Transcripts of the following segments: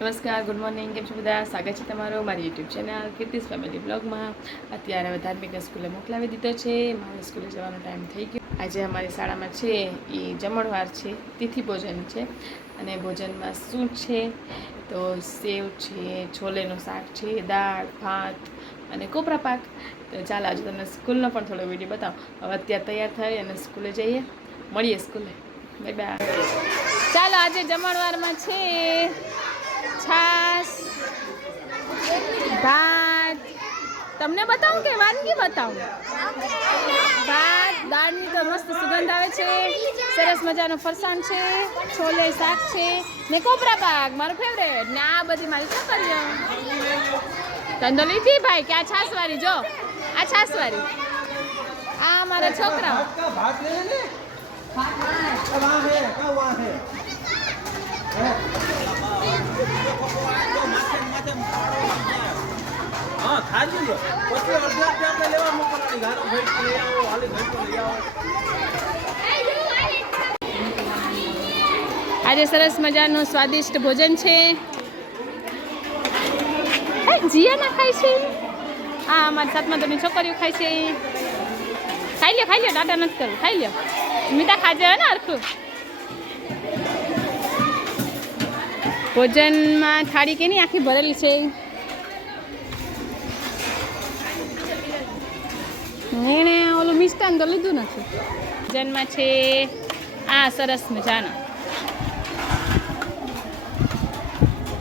નમસ્કાર, good morning. કેમ છો બધા? સ્વાગત છે તમારો મારી યુટ્યુબ ચેનલ કીર્તિસ ફેમિલી બ્લોગમાં. અત્યારે હવે ધાર્મિકને સ્કૂલે મોકલાવી દીધો છે. મારે સ્કૂલે જવાનો ટાઈમ થઈ ગયો. આજે અમારી શાળામાં છે એ જમણવાર છે, તિથિ ભોજન છે. અને ભોજનમાં શું છે તો સેવ છે, છોલેનું શાક છે, દાળ ભાત અને કોપરા પાક. તો ચાલો આજે તમને સ્કૂલનો પણ થોડો વિડીયો બતાવો. હવે અત્યારે તૈયાર થઈ અને સ્કૂલે જઈએ. મળીએ સ્કૂલે. Bye bye. ચાલો આજે જમણવારમાં છે છાશ, ભાત. તમને બતાવું કે વાનગી બતાવું? ભાત, દાળની તો મસ્ત સુગંધ આવે છે. સરસ મજાનો ફરસાણ છે, છોલે શાક છે ને કોપરા પાક મારું ફેવરેટ. ને આ બધી મારી છોકરીઓ તને તો લીધી ભાઈ કે આ છાશવાળી જો, આ છાશવાળી. આ મારા છોકરા આજે સરસ મજાનું સ્વાદિષ્ટ ભોજન છે. જીયા ના ખાય છે. હા, અમારી સાતમા ધોરણની છોકરીઓ ખાય છે. ખાઈ લ્યો, ખાઈ લ્યો, ટાટા નથી કરવું. ખાઈ લ્યો, મીઠા ખાજે ને હરખું. ભોજનમાં થાળી કેની આખી ભરેલી છે. એણે ઓલું મિષ્ટાન તો લીધું નથી. ભોજનમાં છે આ સરસ મજાનો.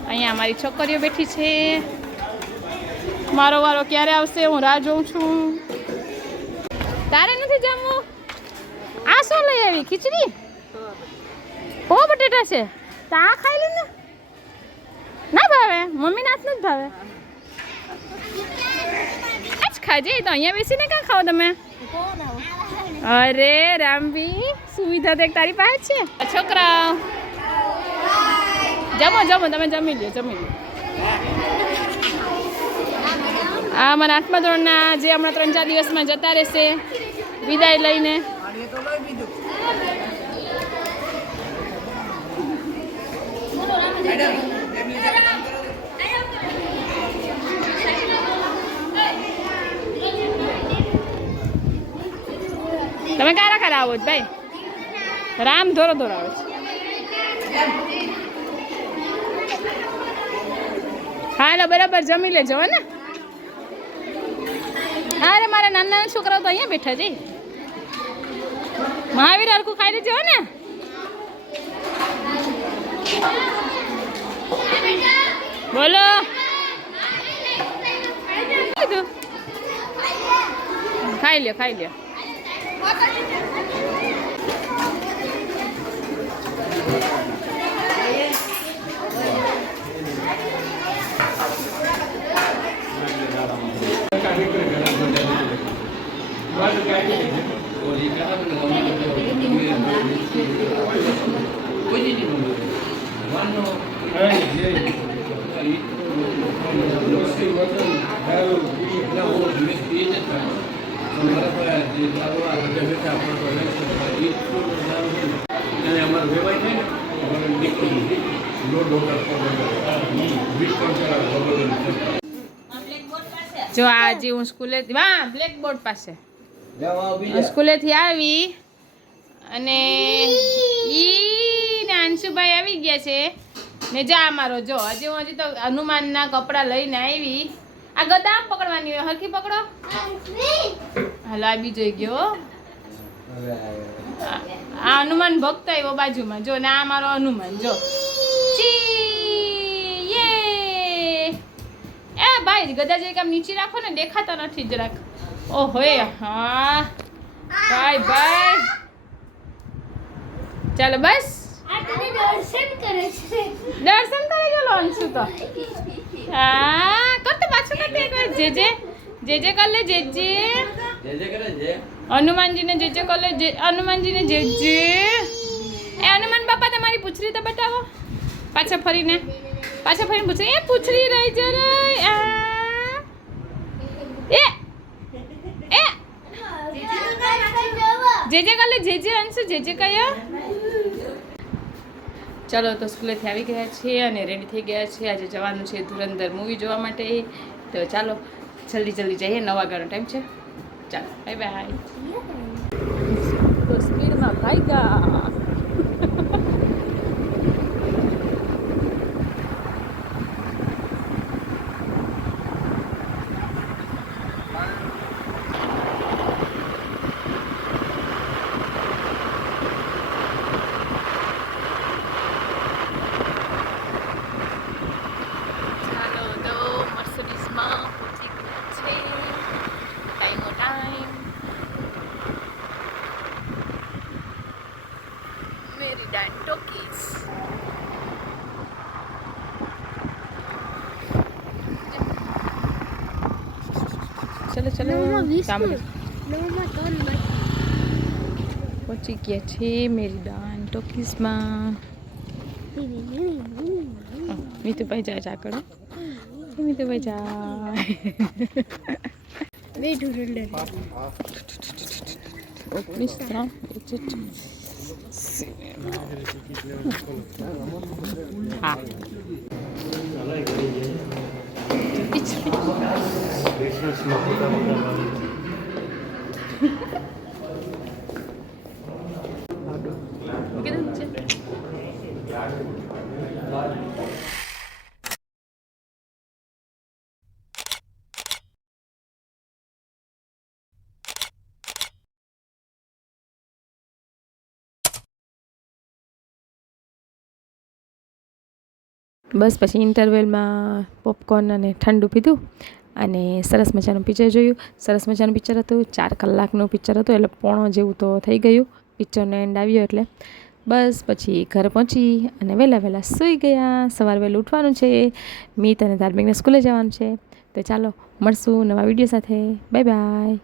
અહીંયા અમારી છોકરીઓ બેઠી છે. મારો વારો ક્યારે આવશે હું રાહ જોઉં છું. તારે નથી જમવું? આ શું લઈ આવી? ખીચડી? ઓ બટેટા છે. તો આ ખાઈ લે ને. ના ભાવે? મમ્મીને હાથ નથી ભાવે? આજ ખાજે. તો અહીંયા બેસીને ક્યાં ખાઓ તમે? અરે રામભી, સુવિધા તો એક તારી પાસે છે. છોકરા જમો જમો, તમે જમી લો, જમી લો. આ મારા આઠમા ધોરણના જે હમણાં 3-4 દિવસમાં જતા રહેશે વિદાય લઈને. તમે કારા કારા આવો છો ભાઈ? રામ ધોરો ધોરો આવે છે. હાલો બરાબર જમી લેજો ને. અરે મારા નાના છોકરાઓ તો અહીંયા બેઠા છે. મહાવીર હરખું ખાઈ લેજો ને. બોલો. ખાઈ લ્યો, ખાઈ લ્યો. જો આજે હું સ્કૂલેથી બ્લેકબોર્ડ પાસે સ્કૂલેથી આવી અને ઈ ને અંશુભાઈ આવી ગયા છે ને જા મારો જો હજી તો હનુમાનના કપડાં લઈને આવી. આ ગદા પકડવાની હોય, હરખી પકડો. હાલો આ બી જોઈ ગયો. આ હનુમાન ભક્ત આવ્યો બાજુમાં જો. ને આ મારો હનુમાન જો. ભાઈ ગદા જે કામ નીચે રાખો ને, દેખાતા નથી જરાક. ઓહો હા ભાઈ ભાઈ. ચાલો બસ. દર્શન કરે ગયો અંશુ તો. હા કરતો પાછું કરते જે જે કર લે. જે હનુમાનજીને જે કર લે. હનુમાનજીને જે એ હનુમાન બાપા તમારી પૂછડી તો બતાવો. પાછા ફરીને પૂછડી. એ પૂછડી રહી જરા. જે કર લે. જે અંશુ જે કયો. ચાલો તો સ્કૂલેથી આવી ગયા છીએ અને રેડી થઈ ગયા છીએ. આજે જવાનું છે ધુરંધર મૂવી જોવા માટે. તો ચાલો જલ્દી જઈએ, 9 વાગ્યાનો ટાઈમ છે. ચાલો બાય બાય. તો સ્પીડમાં ભાગ્યા. ચલો પહોંચી ગયા છે મેરીદાન ટોકીસમાં. મીતુભાઈ જાય આગળ. મીતુભાઈ જાય. હા બસ પછી ઇન્ટરવેલમાં પોપકોર્ન અને ઠંડુ પીધું અને સરસ મજાનું પિક્ચર જોયું. સરસ મજાનું પિક્ચર હતું. 4 કલાકનું પિક્ચર હતું, એટલે પોણો જેવું તો થઈ ગયું પિક્ચરનો એન્ડ આવ્યો એટલે. બસ પછી ઘરે પહોંચી અને વહેલા સૂઈ ગયા. સવારે વહેલું ઉઠવાનું છે. મીત અને ધાર્મિકને સ્કૂલે જવાનું છે. તો ચાલો મળશું નવા વિડીયો સાથે. Bye bye.